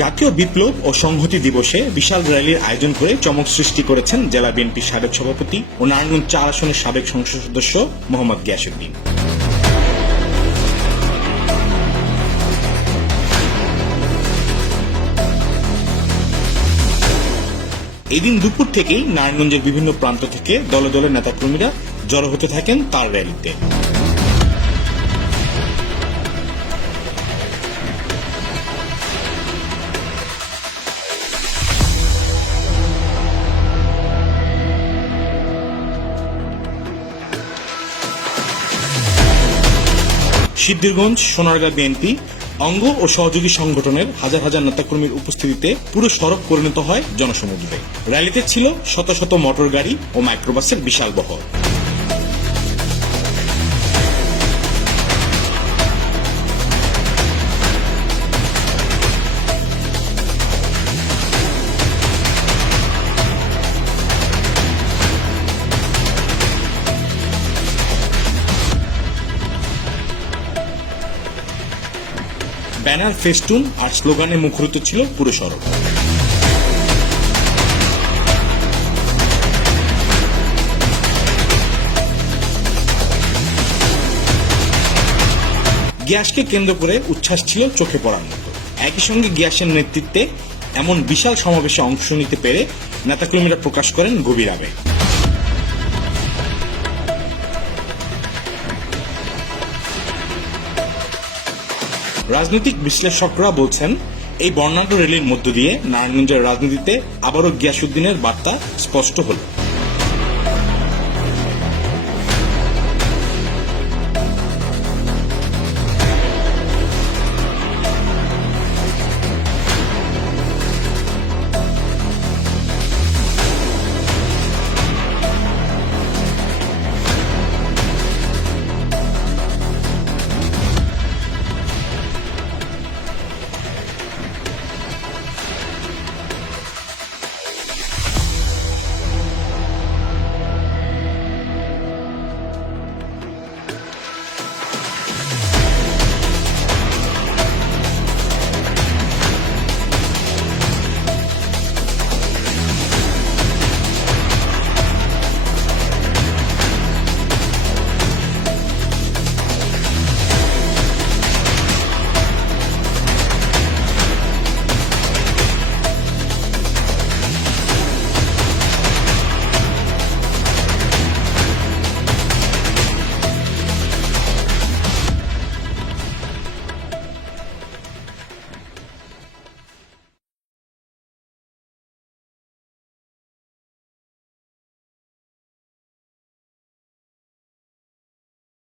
জাতীয় বিপ্লব ও সংহতি দিবসে বিশাল র্যালির আয়োজন করে চমক সৃষ্টি করেছেন জেলা বিএনপির সাবেক সভাপতি ও নারায়ণগঞ্জ ৪ আসনের সাবেক সংসদ সদস্য মোহাম্মদ গিয়াসউদ্দিন। এদিন দুপুর থেকেই নারায়ণগঞ্জের বিভিন্ন প্রান্ত থেকে দলে দলে নেতাকর্মীরা জড়ো হতে থাকেন তার র্যালিতে। সিদ্ধিরগঞ্জ, সোনারগাঁ বিএনপি অঙ্গ ও সহযোগী সংগঠনের হাজার হাজার নেতাকর্মীর উপস্থিতিতে পুরো সড়ক পরিণত হয় জনসমুদ্রে। র্যালিতে ছিল শত শত মোটর গাড়ি ও মাইক্রোবাসের বিশাল বহর। ব্যানার, ফেস্টুন আর স্লোগানে মুখরিত ছিল পুরো সড়ক। গিয়াসকে কেন্দ্র করে উচ্ছ্বাস ছিল চোখে পড়ার মতো। একই সঙ্গে গিয়াসের নেতৃত্বে এমন বিশাল সমাবেশে অংশ নিতে পেরে নেতাকর্মীরা প্রকাশ করেন গভীর আবেগ। রাজনৈতিক বিশ্লেষকরা বলছেন, এই বর্ণাঢ্য র্যালির মধ্য দিয়ে নারায়ণগঞ্জের রাজনীতিতে আবারও গিয়াসউদ্দিনের বার্তা স্পষ্ট হল।